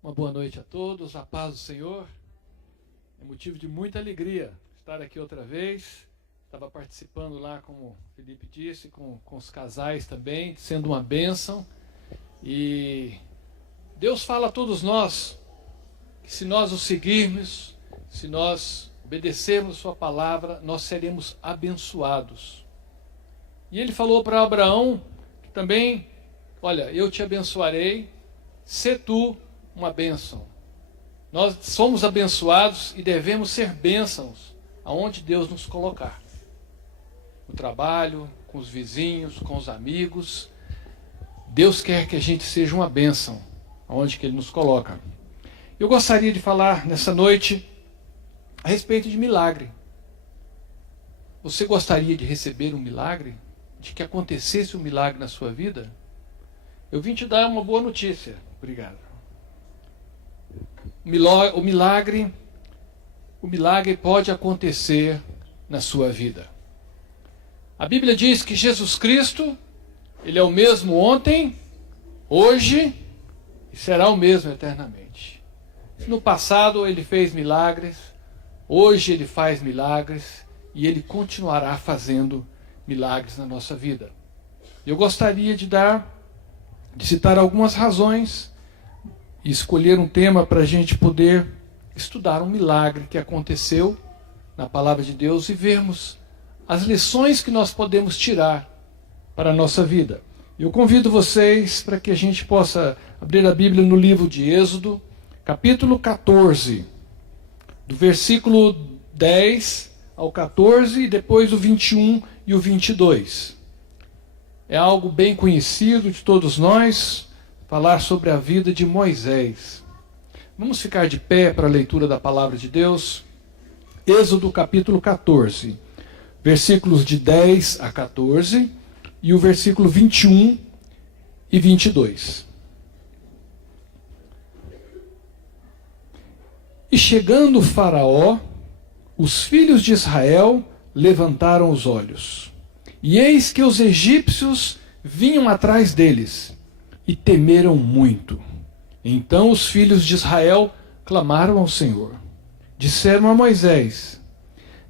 Uma boa noite a todos, a paz do Senhor. É motivo de muita alegria estar aqui outra vez. Estava participando lá, como o Felipe disse, com os casais também, sendo uma bênção. E Deus fala a todos nós que se nós o seguirmos, se nós obedecermos sua palavra, nós seremos abençoados. E ele falou para Abraão que também, olha, eu te abençoarei, sê tu uma bênção. Nós somos abençoados e devemos ser bênçãos aonde Deus nos colocar. No trabalho, com os vizinhos, com os amigos. Deus quer que a gente seja uma bênção aonde que Ele nos coloca. Eu gostaria de falar nessa noite a respeito de milagre. Você gostaria de receber um milagre? De que acontecesse um milagre na sua vida? Eu vim te dar uma boa notícia. Obrigado. O milagre pode acontecer na sua vida. A Bíblia diz que Jesus Cristo, Ele é o mesmo ontem, hoje e será o mesmo eternamente. No passado Ele fez milagres, hoje Ele faz milagres e Ele continuará fazendo milagres na nossa vida. Eu gostaria de citar algumas razões e escolher um tema para a gente poder estudar um milagre que aconteceu na palavra de Deus e vermos as lições que nós podemos tirar para a nossa vida. Eu convido vocês para que a gente possa abrir a Bíblia no livro de Êxodo, capítulo 14, do versículo 10 ao 14 e depois o 21 e o 22. É algo bem conhecido de todos nós, falar sobre a vida de Moisés. Vamos ficar de pé para a leitura da palavra de Deus. Êxodo capítulo 14, versículos de 10 a 14 e o versículo 21 e 22. E chegando Faraó, os filhos de Israel levantaram os olhos. E eis que os egípcios vinham atrás deles, e temeram muito. Então os filhos de Israel clamaram ao Senhor. Disseram a Moisés: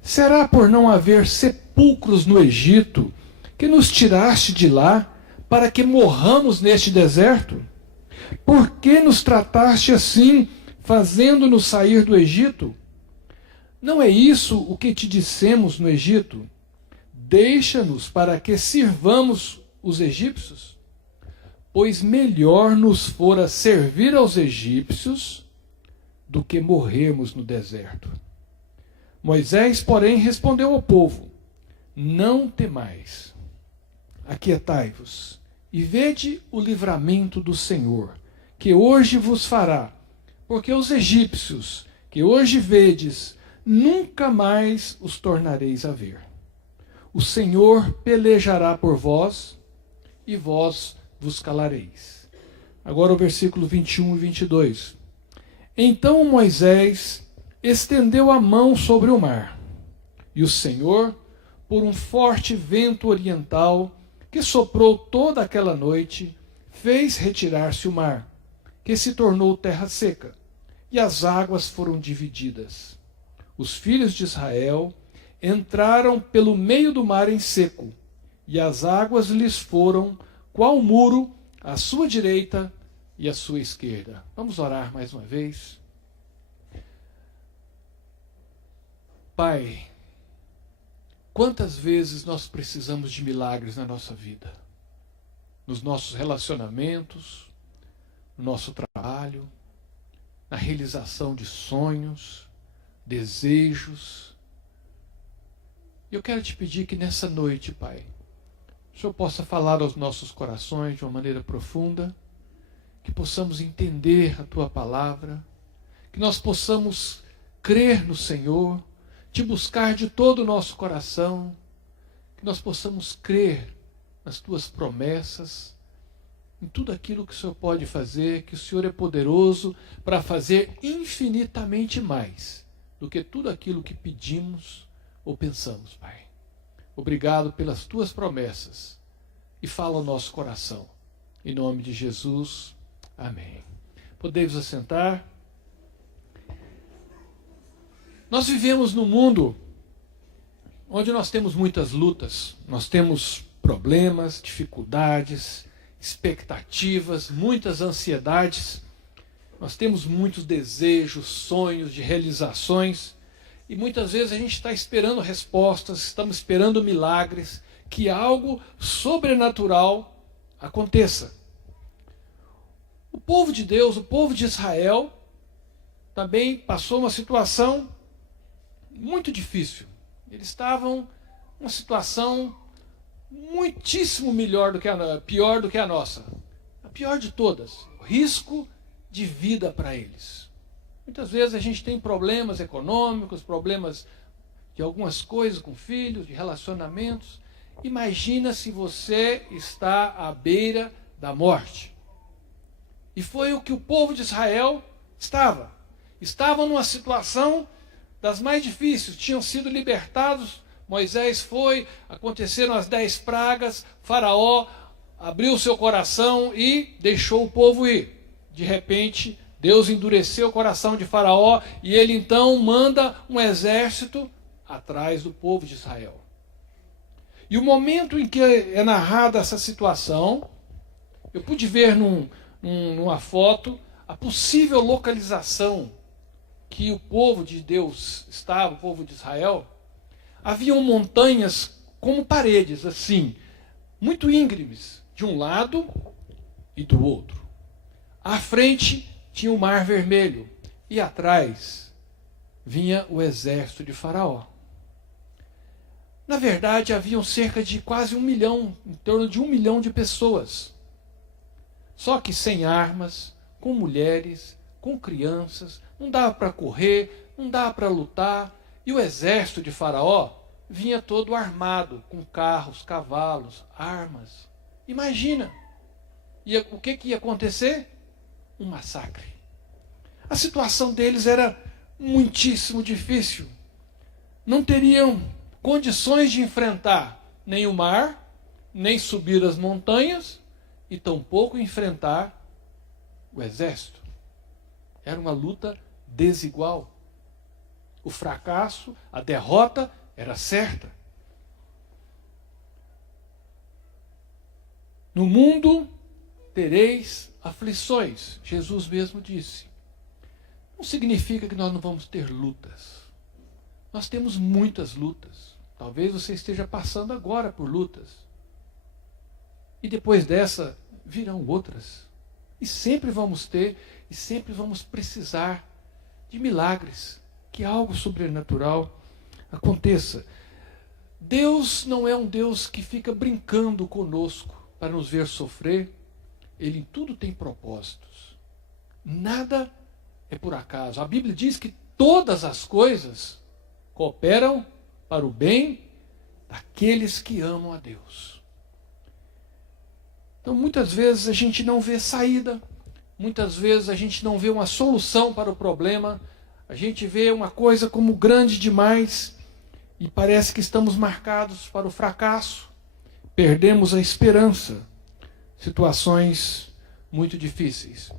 será por não haver sepulcros no Egito que nos tiraste de lá para que morramos neste deserto? Por que nos trataste assim, fazendo-nos sair do Egito? Não é isso o que te dissemos no Egito? Deixa-nos para que sirvamos os egípcios? Pois melhor nos fora servir aos egípcios do que morrermos no deserto. Moisés, porém, respondeu ao povo: não temais, aquietai-vos, e vede o livramento do Senhor, que hoje vos fará, porque os egípcios, que hoje vedes, nunca mais os tornareis a ver. O Senhor pelejará por vós, e vós vos calareis. Agora o versículo 21 e 22. Então Moisés estendeu a mão sobre o mar, e o Senhor, por um forte vento oriental, que soprou toda aquela noite, fez retirar-se o mar, que se tornou terra seca, e as águas foram divididas. Os filhos de Israel entraram pelo meio do mar em seco, e as águas lhes foram qual muro à sua direita e à sua esquerda. Vamos orar mais uma vez. Pai, quantas vezes nós precisamos de milagres na nossa vida? Nos nossos relacionamentos, no nosso trabalho, na realização de sonhos, desejos. Eu quero te pedir que nessa noite, Pai, o Senhor possa falar aos nossos corações de uma maneira profunda, que possamos entender a Tua palavra, que nós possamos crer no Senhor, Te buscar de todo o nosso coração, que nós possamos crer nas Tuas promessas, em tudo aquilo que o Senhor pode fazer, que o Senhor é poderoso para fazer infinitamente mais do que tudo aquilo que pedimos ou pensamos, Pai. Obrigado pelas Tuas promessas e fala ao nosso coração. Em nome de Jesus, amém. Podeis assentar. Nós vivemos num mundo onde nós temos muitas lutas, nós temos problemas, dificuldades, expectativas, muitas ansiedades, nós temos muitos desejos, sonhos de realizações, e muitas vezes a gente está esperando respostas, estamos esperando milagres, que algo sobrenatural aconteça. O povo de Deus, o povo de Israel, também passou uma situação muito difícil. Eles estavam numa situação muitíssimo pior do que a nossa. A pior de todas. O risco de vida para eles. Muitas vezes a gente tem problemas econômicos, problemas de algumas coisas com filhos, de relacionamentos. Imagina se você está à beira da morte. E foi o que o povo de Israel estava. Estavam numa situação das mais difíceis, tinham sido libertados, Moisés foi, aconteceram as 10 pragas, Faraó abriu seu coração e deixou o povo ir. De repente, Deus endureceu o coração de Faraó e ele então manda um exército atrás do povo de Israel. E o momento em que é narrada essa situação, eu pude ver numa foto a possível localização que o povo de Deus estava, o povo de Israel. Haviam montanhas como paredes, assim, muito íngremes, de um lado e do outro. À frente tinha o Mar Vermelho e atrás vinha o exército de Faraó. Na verdade, haviam cerca de quase 1 milhão, em torno de 1 milhão de pessoas. Só que sem armas, com mulheres, com crianças, não dava para correr, não dava para lutar. E o exército de Faraó vinha todo armado, com carros, cavalos, armas. Imagina! O que ia acontecer? Um massacre. A situação deles era muitíssimo difícil. Não teriam condições de enfrentar nem o mar, nem subir as montanhas, e tampouco enfrentar o exército. Era uma luta desigual. O fracasso, a derrota era certa. No mundo tereis aflições, Jesus mesmo disse. Não significa que nós não vamos ter lutas. Nós temos muitas lutas. Talvez você esteja passando agora por lutas. E depois dessa virão outras. E sempre vamos ter, e sempre vamos precisar de milagres, que algo sobrenatural aconteça. Deus não é um Deus que fica brincando conosco para nos ver sofrer. Ele em tudo tem propósitos. Nada é por acaso. A Bíblia diz que todas as coisas cooperam para o bem daqueles que amam a Deus. Então, muitas vezes a gente não vê saída, muitas vezes a gente não vê uma solução para o problema, a gente vê uma coisa como grande demais e parece que estamos marcados para o fracasso, perdemos a esperança, situações muito difíceis.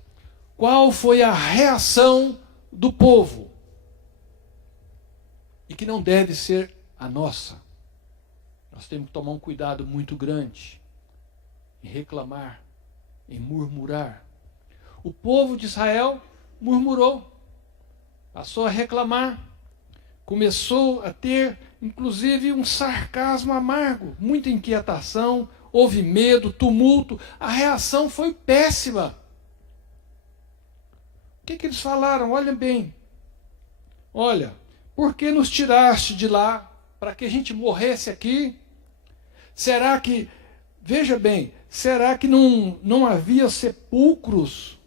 Qual foi a reação do povo? E que não deve ser a nossa. Nós temos que tomar um cuidado muito grande em reclamar, em murmurar. O povo de Israel murmurou, passou a reclamar, começou a ter, inclusive, um sarcasmo amargo, muita inquietação, houve medo, tumulto, a reação foi péssima. O que eles falaram? Olha bem, olha, por que nos tiraste de lá para que a gente morresse aqui? Será que, veja bem, será que não havia sepulcros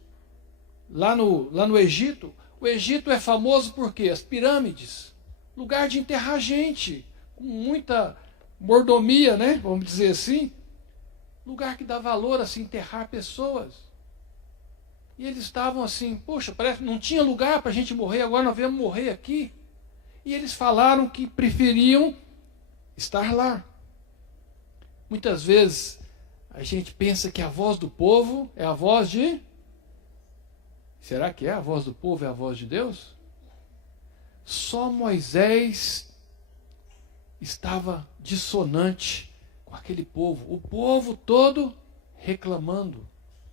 lá no Egito? O Egito é famoso por quê? As pirâmides, lugar de enterrar gente, com muita mordomia, né? Vamos dizer assim. Lugar que dá valor a se enterrar pessoas. E eles estavam assim, poxa, parece que não tinha lugar para a gente morrer, agora nós viemos morrer aqui. E eles falaram que preferiam estar lá. Muitas vezes a gente pensa que a voz do povo é a voz de Será que é a voz do povo, é a voz de Deus? Só Moisés estava dissonante com aquele povo. O povo todo reclamando,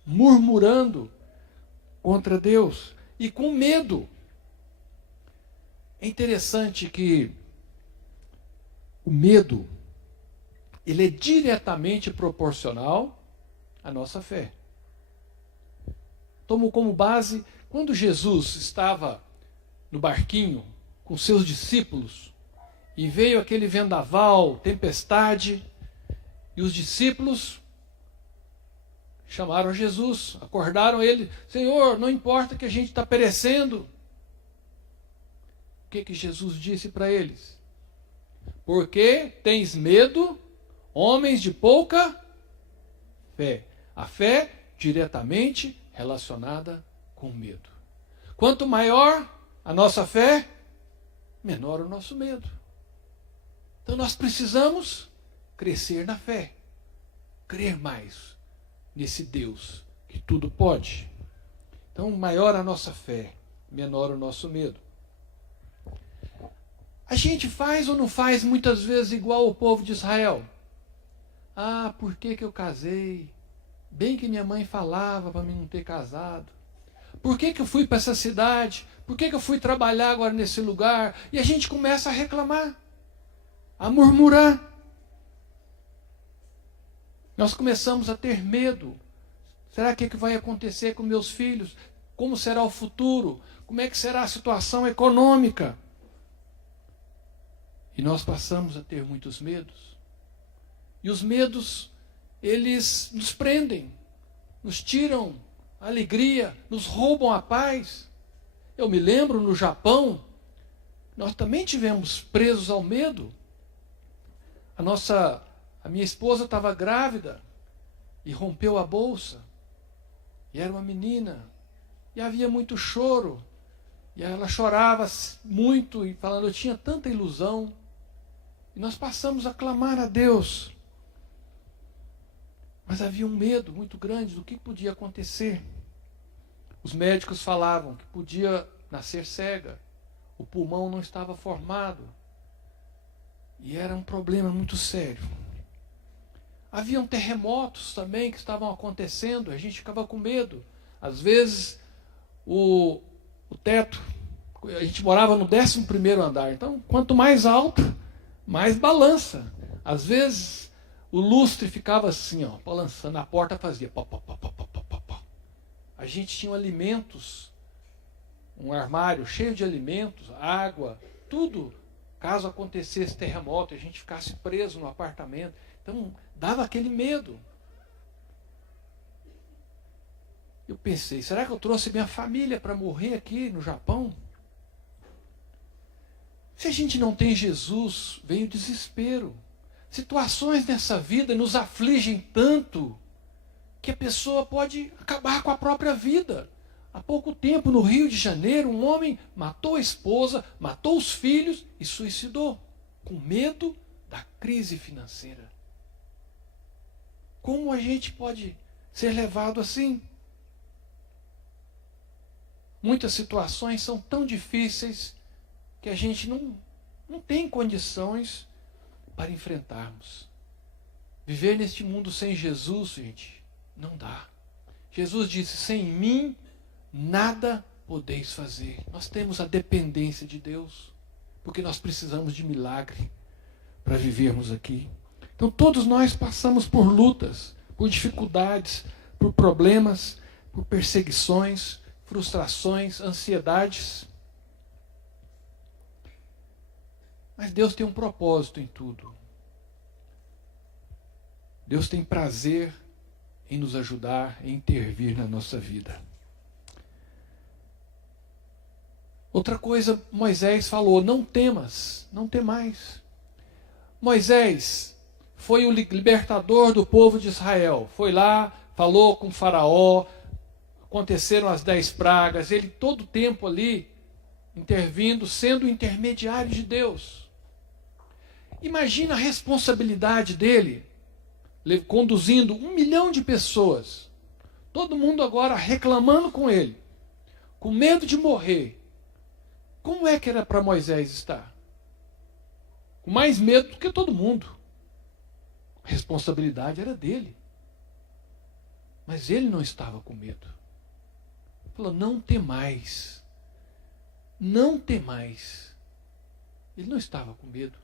murmurando contra Deus e com medo. É interessante que o medo, ele é diretamente proporcional à nossa fé. Tomo como base, quando Jesus estava no barquinho com seus discípulos, e veio aquele vendaval, tempestade, e os discípulos chamaram Jesus, acordaram ele: Senhor, não importa que a gente está perecendo. O que Jesus disse para eles? Por que tens medo, homens de pouca fé? A fé diretamente relacionada com medo. Quanto maior a nossa fé, menor o nosso medo. Então nós precisamos crescer na fé, crer mais nesse Deus que tudo pode. Então, maior a nossa fé, menor o nosso medo. A gente faz ou não faz muitas vezes igual o povo de Israel? Ah, por que eu casei? Bem que minha mãe falava para mim não ter casado. Por que eu fui para essa cidade? Por que eu fui trabalhar agora nesse lugar? E a gente começa a reclamar, a murmurar. Nós começamos a ter medo. Será que vai acontecer com meus filhos? Como será o futuro? Como é que será a situação econômica? E nós passamos a ter muitos medos. E os medos, eles nos prendem, nos tiram a alegria, nos roubam a paz. Eu me lembro no Japão, nós também tivemos presos ao medo. A minha esposa estava grávida e rompeu a bolsa. E era uma menina. E havia muito choro. E ela chorava muito e falando, eu tinha tanta ilusão. E nós passamos a clamar a Deus. Mas havia um medo muito grande do que podia acontecer. Os médicos falavam que podia nascer cega. O pulmão não estava formado. E era um problema muito sério. Haviam terremotos também que estavam acontecendo. A gente ficava com medo. Às vezes, o teto... A gente morava no 11º andar. Então, quanto mais alto, mais balança. Às vezes, o lustre ficava assim, ó, balançando. A porta fazia pó, pó, pó, pó, pó, pó, pó. A gente tinha alimentos, um armário cheio de alimentos, água, tudo. Caso acontecesse terremoto, a gente ficasse preso no apartamento. Então, dava aquele medo. Eu pensei, será que eu trouxe minha família para morrer aqui no Japão? Se a gente não tem Jesus, vem o desespero. Situações nessa vida nos afligem tanto que a pessoa pode acabar com a própria vida. Há pouco tempo, no Rio de Janeiro, um homem matou a esposa, matou os filhos e suicidou, com medo da crise financeira. Como a gente pode ser levado assim? Muitas situações são tão difíceis que a gente não tem condições para enfrentarmos. Viver neste mundo sem Jesus, gente, não dá. Jesus disse, sem mim, nada podeis fazer. Nós temos a dependência de Deus, porque nós precisamos de milagre para vivermos aqui. Então todos nós passamos por lutas, por dificuldades, por problemas, por perseguições, frustrações, ansiedades. Mas Deus tem um propósito em tudo. Deus tem prazer em nos ajudar, em intervir na nossa vida. Outra coisa, Moisés falou, não temas, não temais. Moisés foi o libertador do povo de Israel. Foi lá, falou com o faraó, aconteceram as 10 pragas, ele todo o tempo ali intervindo, sendo o intermediário de Deus. Imagina a responsabilidade dele, conduzindo 1 milhão de pessoas, todo mundo agora reclamando com ele. com medo de morrer, como é que era para Moisés estar? Com mais medo do que todo mundo. A responsabilidade era dele. Mas ele não estava com medo. Ele falou, não temais. Não temais. Ele não estava com medo.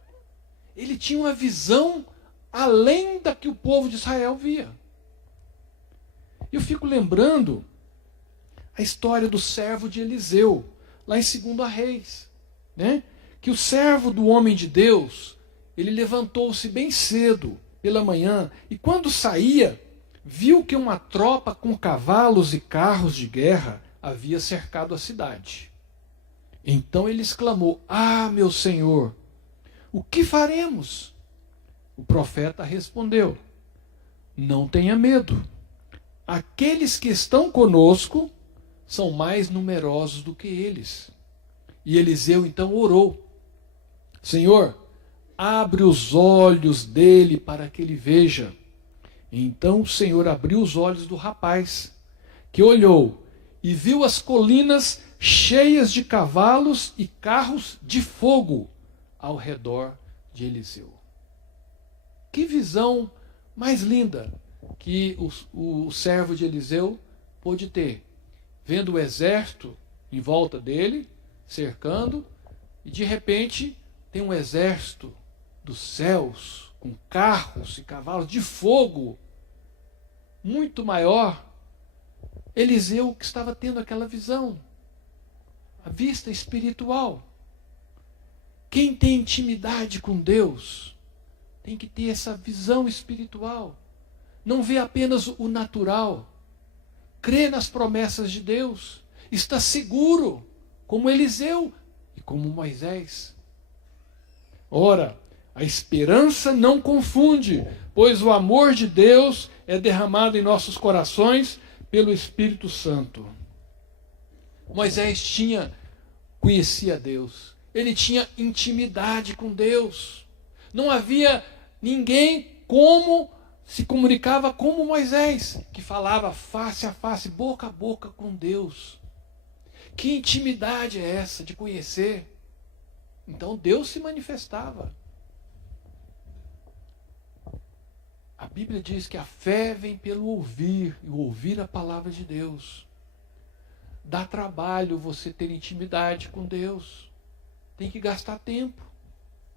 Ele tinha uma visão além da que o povo de Israel via. Eu fico lembrando a história do servo de Eliseu, lá em 2 Reis, né? Que o servo do homem de Deus, ele levantou-se bem cedo pela manhã, e quando saía, viu que uma tropa com cavalos e carros de guerra havia cercado a cidade. Então ele exclamou, ah, meu senhor, o que faremos? O profeta respondeu, não tenha medo, aqueles que estão conosco são mais numerosos do que eles. E Eliseu então orou, Senhor, abre os olhos dele para que ele veja. Então o Senhor abriu os olhos do rapaz, que olhou e viu as colinas cheias de cavalos e carros de fogo ao redor de Eliseu. Que visão mais linda que o servo de Eliseu pôde ter, vendo o exército em volta dele, cercando, e de repente tem um exército dos céus, com carros e cavalos de fogo, muito maior. Eliseu que estava tendo aquela visão, a vista espiritual. Quem tem intimidade com Deus tem que ter essa visão espiritual. Não vê apenas o natural. Crê nas promessas de Deus. Está seguro, como Eliseu e como Moisés. Ora, a esperança não confunde, pois o amor de Deus é derramado em nossos corações pelo Espírito Santo. Moisés conhecia Deus. Ele tinha intimidade com Deus. Não havia ninguém como se comunicava como Moisés, que falava face a face, boca a boca com Deus. Que intimidade é essa de conhecer? Então Deus se manifestava. A Bíblia diz que a fé vem pelo ouvir, e ouvir a palavra de Deus. Dá trabalho você ter intimidade com Deus. Tem que gastar tempo.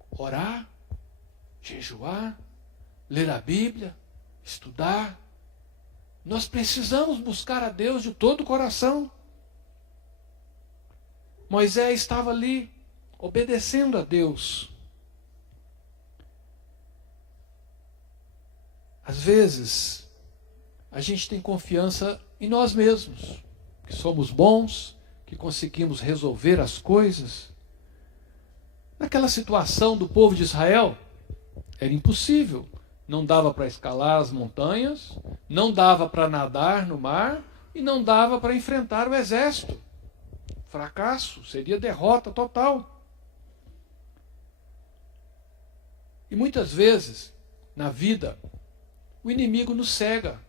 Orar, jejuar, ler a Bíblia, estudar. Nós precisamos buscar a Deus de todo o coração. Moisés estava ali, obedecendo a Deus. Às vezes, a gente tem confiança em nós mesmos, que somos bons, que conseguimos resolver as coisas. Naquela situação do povo de Israel, era impossível. Não dava para escalar as montanhas, não dava para nadar no mar e não dava para enfrentar o exército. Fracasso, seria derrota total. E muitas vezes, na vida, o inimigo nos cega.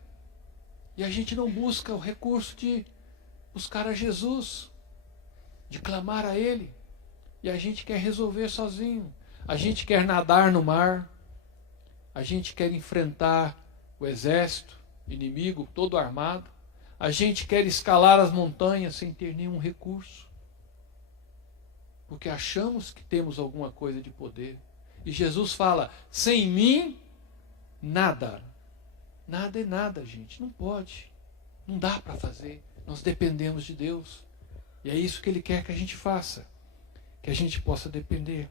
E a gente não busca o recurso de buscar a Jesus, de clamar a Ele. E a gente quer resolver sozinho. A gente quer nadar no mar. A gente quer enfrentar o exército inimigo todo armado. A gente quer escalar as montanhas sem ter nenhum recurso. Porque achamos que temos alguma coisa de poder. E Jesus fala, sem mim, nada. Nada é nada, gente. Não pode. Não dá para fazer. Nós dependemos de Deus. E é isso que Ele quer que a gente faça. Que a gente possa depender.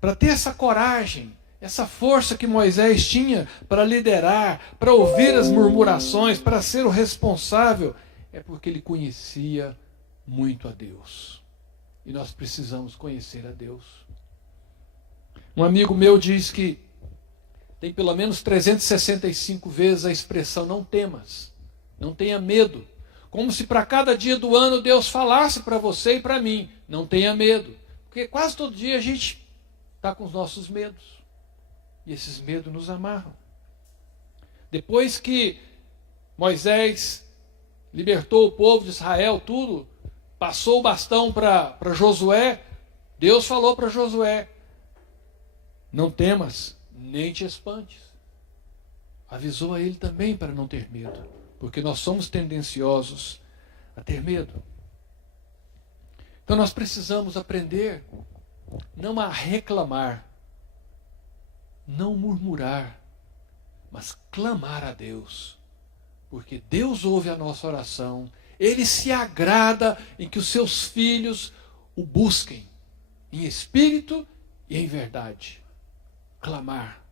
Para ter essa coragem, essa força que Moisés tinha para liderar, para ouvir as murmurações, para ser o responsável, é porque ele conhecia muito a Deus. E nós precisamos conhecer a Deus. Um amigo meu diz que tem pelo menos 365 vezes a expressão não temas, não tenha medo. Como se para cada dia do ano Deus falasse para você e para mim, não tenha medo. Porque quase todo dia a gente está com os nossos medos. E esses medos nos amarram. Depois que Moisés libertou o povo de Israel, tudo, passou o bastão para Josué, Deus falou para Josué: não temas, nem te espantes. Avisou a ele também para não ter medo, porque nós somos tendenciosos a ter medo. Então nós precisamos aprender não a reclamar, não murmurar, mas clamar a Deus, porque Deus ouve a nossa oração. Ele se agrada em que os seus filhos o busquem em espírito e em verdade. Clamar.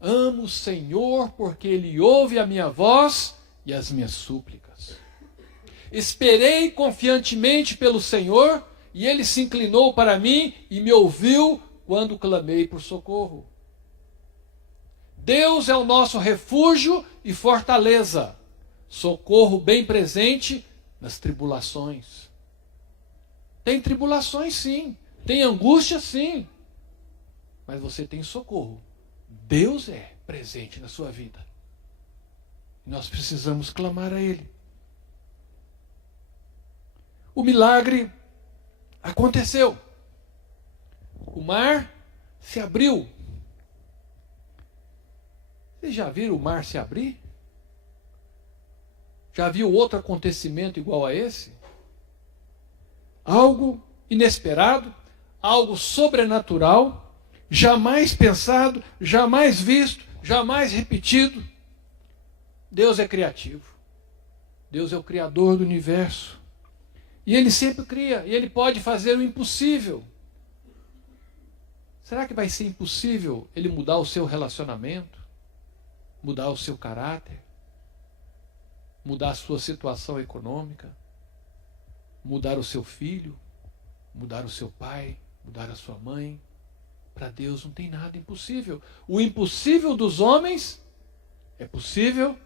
Amo o Senhor porque Ele ouve a minha voz e as minhas súplicas. Esperei confiantemente pelo Senhor e Ele se inclinou para mim e me ouviu quando clamei por socorro. Deus é o nosso refúgio e fortaleza, socorro bem presente nas tribulações. Tem tribulações sim, tem angústia sim, mas você tem socorro. Deus é presente na sua vida. Nós precisamos clamar a Ele. O milagre aconteceu. O mar se abriu. Vocês já viram o mar se abrir? Já viu outro acontecimento igual a esse? Algo inesperado, algo sobrenatural, jamais pensado, jamais visto, jamais repetido. Deus é criativo. Deus é o criador do universo. E Ele sempre cria, e Ele pode fazer o impossível. Será que vai ser impossível Ele mudar o seu relacionamento? Mudar o seu caráter? Mudar a sua situação econômica? Mudar o seu filho? Mudar o seu pai? Mudar a sua mãe? Para Deus não tem nada impossível. O impossível dos homens é possível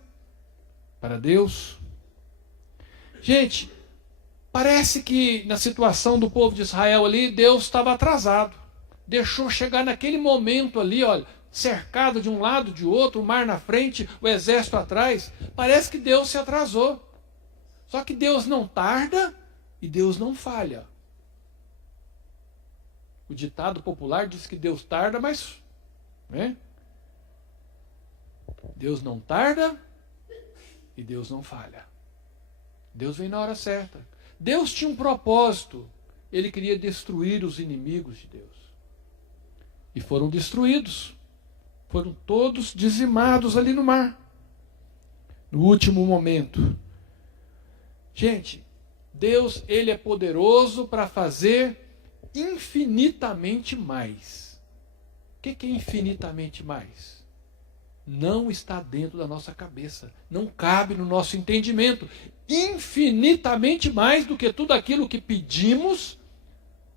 para Deus. Gente, parece que na situação do povo de Israel ali, Deus estava atrasado. Deixou chegar naquele momento ali, olha, cercado de um lado, de outro, o mar na frente, o exército atrás. Parece que Deus se atrasou. Só que Deus não tarda e Deus não falha. O ditado popular diz que Deus tarda, mas... né? Deus não tarda e Deus não falha. Deus vem na hora certa. Deus tinha um propósito. Ele queria destruir os inimigos de Deus. E foram destruídos. Foram todos dizimados ali no mar. No último momento. Gente, Deus, Ele é poderoso para fazer infinitamente mais. O que é infinitamente mais? Não está dentro da nossa cabeça. Não cabe no nosso entendimento. Infinitamente mais do que tudo aquilo que pedimos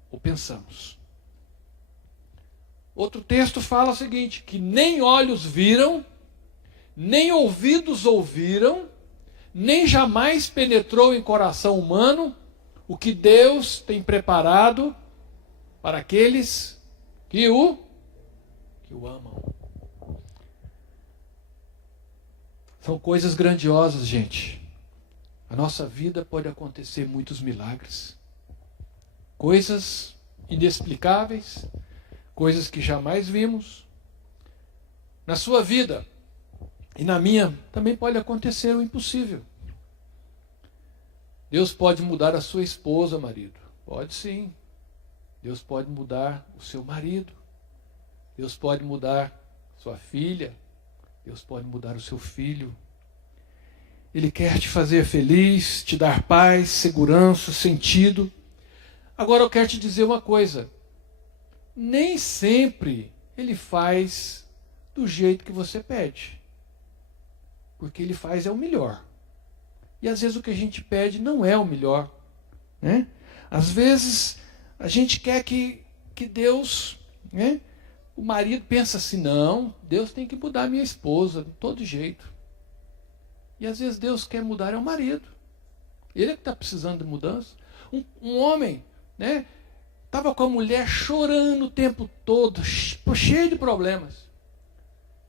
ou pensamos. Outro texto fala o seguinte, que nem olhos viram, nem ouvidos ouviram, nem jamais penetrou em coração humano o que Deus tem preparado para aqueles que o amam. São coisas grandiosas, gente. A nossa vida pode acontecer muitos milagres. Coisas inexplicáveis, coisas que jamais vimos. Na sua vida e na minha também pode acontecer o impossível. Deus pode mudar a sua esposa, marido. Pode sim. Deus pode mudar o seu marido. Deus pode mudar sua filha. Deus pode mudar o seu filho. Ele quer te fazer feliz, te dar paz, segurança, sentido. Agora eu quero te dizer uma coisa. Nem sempre Ele faz do jeito que você pede. Porque Ele faz é o melhor. E às vezes o que a gente pede não é o melhor. Né? Às vezes a gente quer que Deus... né? O marido pensa assim, não, Deus tem que mudar a minha esposa de todo jeito. E às vezes Deus quer mudar é o marido. Ele é que está precisando de mudança. Um homem, né, estava com a mulher chorando o tempo todo, cheio de problemas.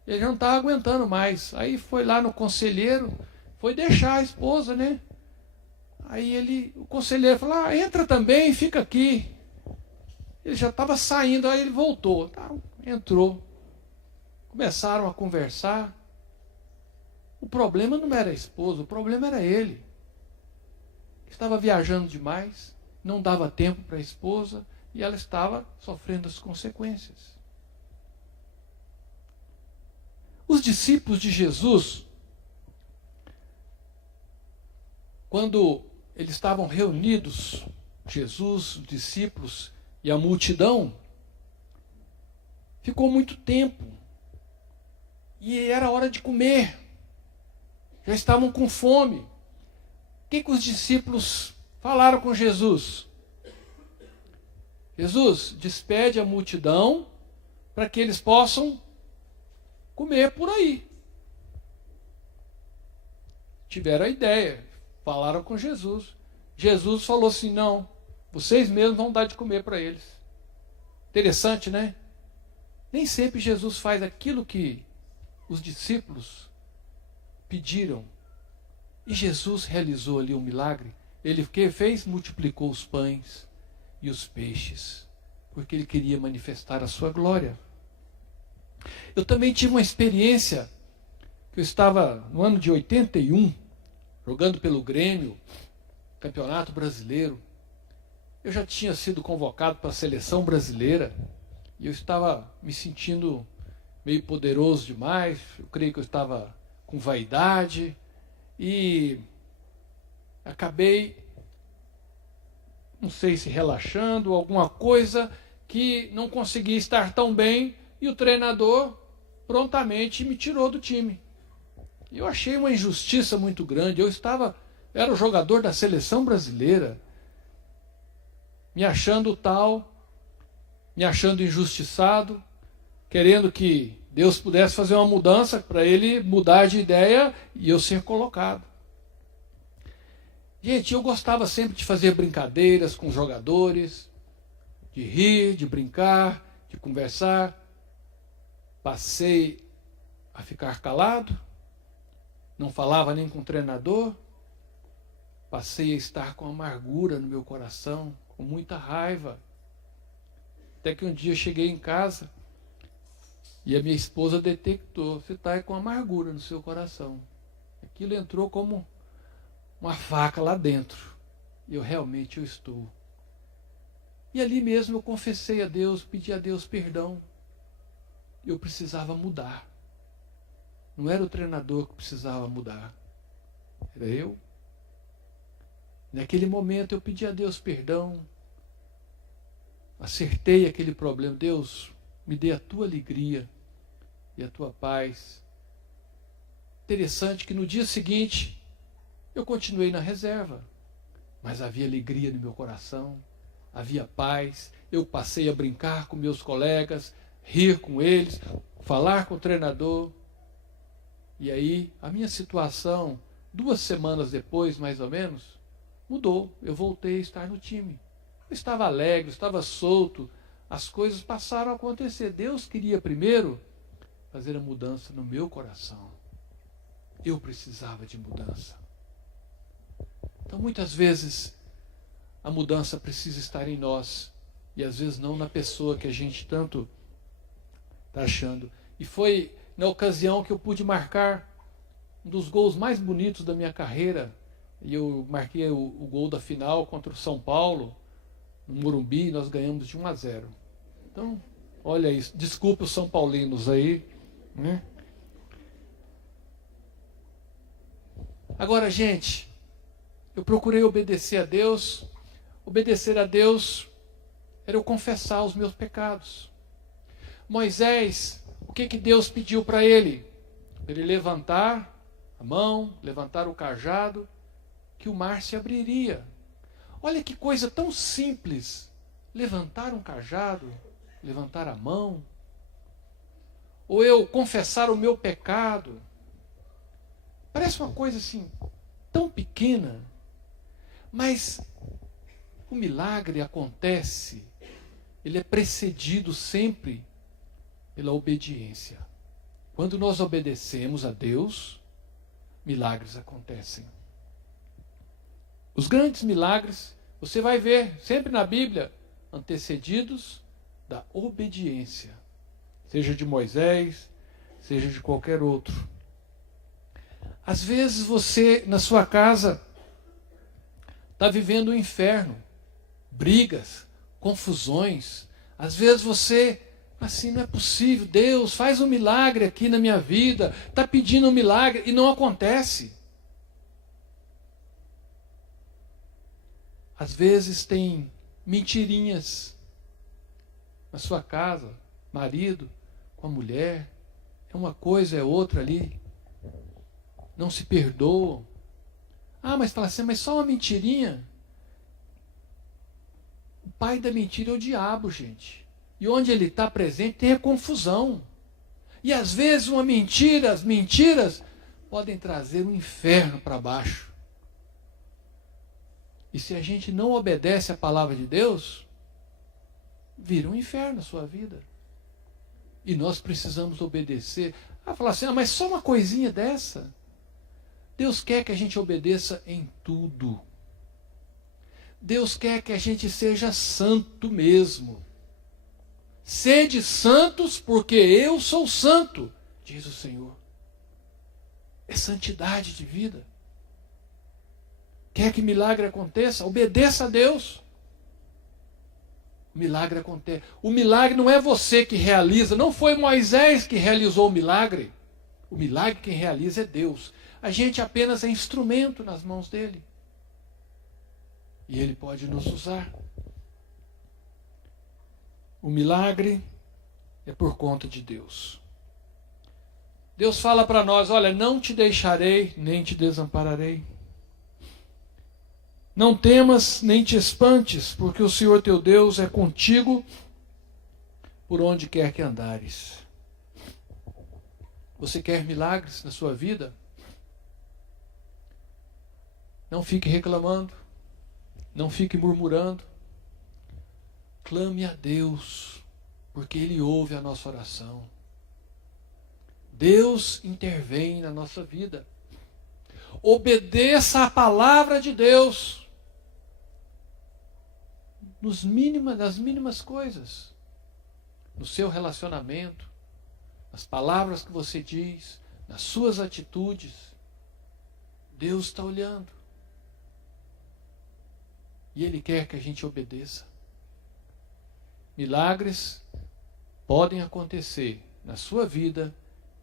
Ele já não estava aguentando mais. Aí foi lá no conselheiro, foi deixar a esposa, né? Aí o conselheiro falou, entra também, fica aqui. Ele já estava saindo, aí ele voltou. Tá, entrou. Começaram a conversar. O problema não era a esposa, o problema era ele. Estava viajando demais, não dava tempo para a esposa e ela estava sofrendo as consequências. Os discípulos de Jesus, quando eles estavam reunidos, Jesus, os discípulos e a multidão, ficou muito tempo. E era hora de comer. Já estavam com fome. O que os discípulos falaram com Jesus? Jesus, despede a multidão para que eles possam comer por aí. Tiveram a ideia, falaram com Jesus. Jesus falou assim, não, vocês mesmos vão dar de comer para eles. Interessante, né? Nem sempre Jesus faz aquilo que os discípulos pediram. E Jesus realizou ali um milagre. Ele o que fez? Multiplicou os pães e os peixes, porque ele queria manifestar a sua glória. Eu também tive uma experiência, que eu estava no ano de 81, jogando pelo Grêmio, Campeonato Brasileiro. Eu já tinha sido convocado para a seleção brasileira, e eu estava me sentindo meio poderoso demais, eu creio que eu estava com vaidade, e acabei, não sei se relaxando, alguma coisa que não consegui estar tão bem, e o treinador prontamente me tirou do time. Eu achei uma injustiça muito grande. Era o jogador da seleção brasileira, me achando tal, me achando injustiçado, querendo que Deus pudesse fazer uma mudança para ele mudar de ideia e eu ser colocado. Gente, eu gostava sempre de fazer brincadeiras com os jogadores, de rir, de brincar, de conversar. Passei a ficar calado, não falava nem com o treinador, passei a estar com amargura no meu coração, com muita raiva. Até que um dia eu cheguei em casa e a minha esposa detectou, você está com amargura no seu coração. Aquilo entrou como uma faca lá dentro. E eu estou. E ali mesmo eu confessei a Deus, pedi a Deus perdão. Eu precisava mudar. Não era o treinador que precisava mudar. Era eu. Naquele momento eu pedi a Deus perdão. Acertei aquele problema. Deus, me dê a tua alegria e a tua paz. Interessante que no dia seguinte eu continuei na reserva, mas havia alegria no meu coração, havia paz. Eu passei a brincar com meus colegas, rir com eles, falar com o treinador. E aí a minha situação, 2 semanas depois, mais ou menos, mudou. Eu voltei a estar no time. Eu estava alegre, estava solto, as coisas passaram a acontecer. Deus queria primeiro fazer a mudança no meu coração. Eu precisava de mudança. Então muitas vezes a mudança precisa estar em nós e às vezes não na pessoa que a gente tanto está achando. E foi na ocasião que eu pude marcar um dos gols mais bonitos da minha carreira. E eu marquei o gol da final contra o São Paulo, no Morumbi, e nós ganhamos de 1-0. Então, olha isso. Desculpe os São Paulinos aí, né? Agora, gente, eu procurei obedecer a Deus. Obedecer a Deus era eu confessar os meus pecados. Moisés, o que Deus pediu para ele? Ele levantar a mão, levantar o cajado, que o mar se abriria. Olha que coisa tão simples. Levantar um cajado, levantar a mão. Ou eu confessar o meu pecado. Parece uma coisa assim, tão pequena. Mas o milagre acontece, ele é precedido sempre pela obediência. Quando nós obedecemos a Deus, milagres acontecem. Os grandes milagres, você vai ver sempre na Bíblia, antecedidos da obediência, seja de Moisés, seja de qualquer outro. Às vezes você, na sua casa, está vivendo um inferno, brigas, confusões. Às vezes você, assim, não é possível, Deus, faz um milagre aqui na minha vida, está pedindo um milagre e não acontece. Às vezes tem mentirinhas na sua casa, marido com a mulher, é uma coisa, é outra ali, não se perdoam. Ah, mas fala assim, mas só uma mentirinha? O pai da mentira é o diabo, gente. E onde ele está presente tem a confusão. E às vezes as mentiras podem trazer um inferno para baixo. E se a gente não obedece à palavra de Deus, vira um inferno a sua vida. E nós precisamos obedecer. Ah, falar assim, mas só uma coisinha dessa? Deus quer que a gente obedeça em tudo. Deus quer que a gente seja santo mesmo. Sede santos, porque eu sou santo, diz o Senhor. É santidade de vida. Quer que milagre aconteça? Obedeça a Deus. O milagre acontece. O milagre não é você que realiza. Não foi Moisés que realizou o milagre. O milagre quem realiza é Deus. A gente apenas é instrumento nas mãos dele. E ele pode nos usar. O milagre é por conta de Deus. Deus fala para nós, olha, não te deixarei, nem te desampararei. Não temas, nem te espantes, porque o Senhor teu Deus é contigo por onde quer que andares. Você quer milagres na sua vida? Não fique reclamando, não fique murmurando. Clame a Deus, porque Ele ouve a nossa oração. Deus intervém na nossa vida. Obedeça a palavra de Deus nas mínimas coisas. No seu relacionamento, nas palavras que você diz, nas suas atitudes. Deus está olhando. E Ele quer que a gente obedeça. Milagres podem acontecer na sua vida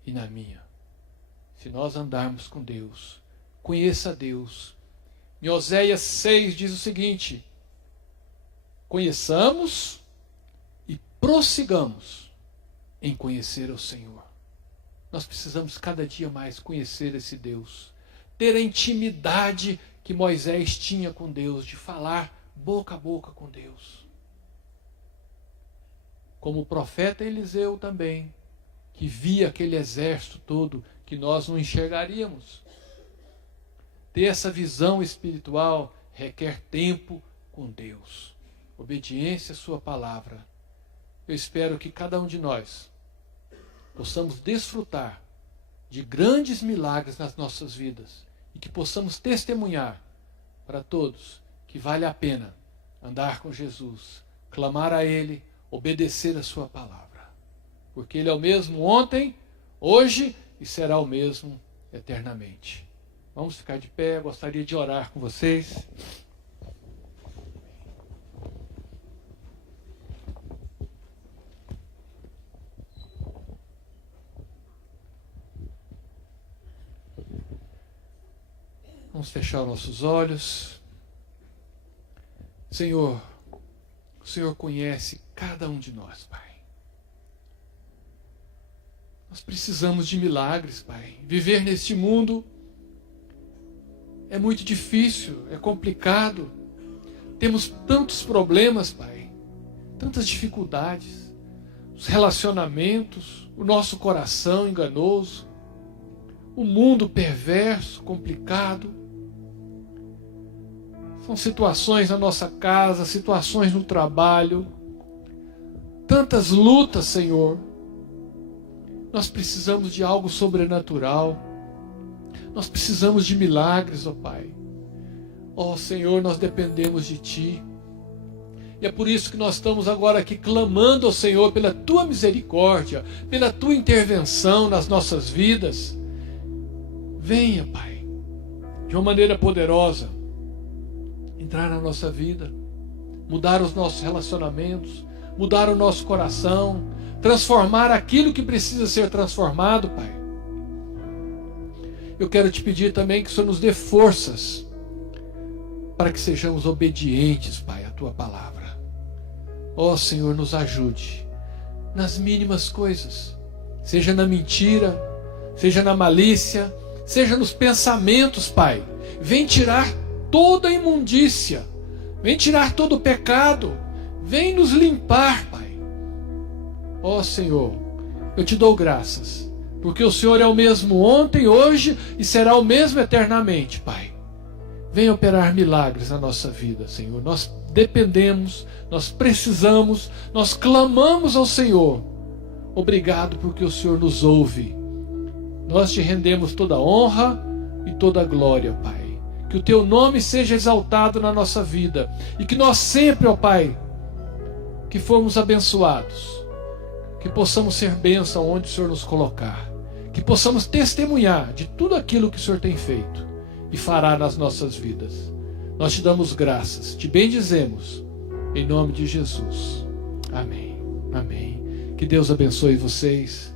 e na minha. Se nós andarmos com Deus. Conheça Deus. Em Oséias 6 diz o seguinte: conheçamos e prossigamos em conhecer o Senhor. Nós precisamos cada dia mais conhecer esse Deus. Ter a intimidade que Moisés tinha com Deus, de falar boca a boca com Deus. Como o profeta Eliseu também, que via aquele exército todo que nós não enxergaríamos. Ter essa visão espiritual requer tempo com Deus. Obediência à sua palavra. Eu espero que cada um de nós possamos desfrutar de grandes milagres nas nossas vidas e que possamos testemunhar para todos que vale a pena andar com Jesus, clamar a Ele, obedecer a sua palavra. Porque Ele é o mesmo ontem, hoje e será o mesmo eternamente. Vamos ficar de pé, gostaria de orar com vocês. Vamos fechar os nossos olhos. Senhor, o Senhor conhece cada um de nós, Pai. Nós precisamos de milagres, Pai. Viver neste mundo é muito difícil, é complicado. Temos tantos problemas, Pai. Tantas dificuldades. Os relacionamentos, o nosso coração enganoso, o mundo perverso, complicado. São situações na nossa casa, situações no trabalho. Tantas lutas, Senhor. Nós precisamos de algo sobrenatural. Nós precisamos de milagres, ó Pai. Ó Senhor, nós dependemos de Ti. E é por isso que nós estamos agora aqui clamando ao Senhor pela Tua misericórdia, pela Tua intervenção nas nossas vidas. Venha, Pai, de uma maneira poderosa, entrar na nossa vida, mudar os nossos relacionamentos, mudar o nosso coração, transformar aquilo que precisa ser transformado, Pai. Eu quero te pedir também que o Senhor nos dê forças para que sejamos obedientes, Pai, à Tua palavra. Ó Senhor, nos ajude nas mínimas coisas, seja na mentira, seja na malícia, seja nos pensamentos, Pai. Vem tirar toda a imundícia, vem tirar todo o pecado, vem nos limpar, Pai. Ó Senhor, eu te dou graças, porque o Senhor é o mesmo ontem, hoje e será o mesmo eternamente, Pai. Venha operar milagres na nossa vida, Senhor. Nós dependemos, nós precisamos, nós clamamos ao Senhor. Obrigado porque o Senhor nos ouve. Nós te rendemos toda a honra e toda a glória, Pai. Que o Teu nome seja exaltado na nossa vida e que nós sempre, ó Pai, que fomos abençoados, que possamos ser bênção onde o Senhor nos colocar, que possamos testemunhar de tudo aquilo que o Senhor tem feito e fará nas nossas vidas. Nós te damos graças, te bendizemos, em nome de Jesus. Amém. Amém. Que Deus abençoe vocês.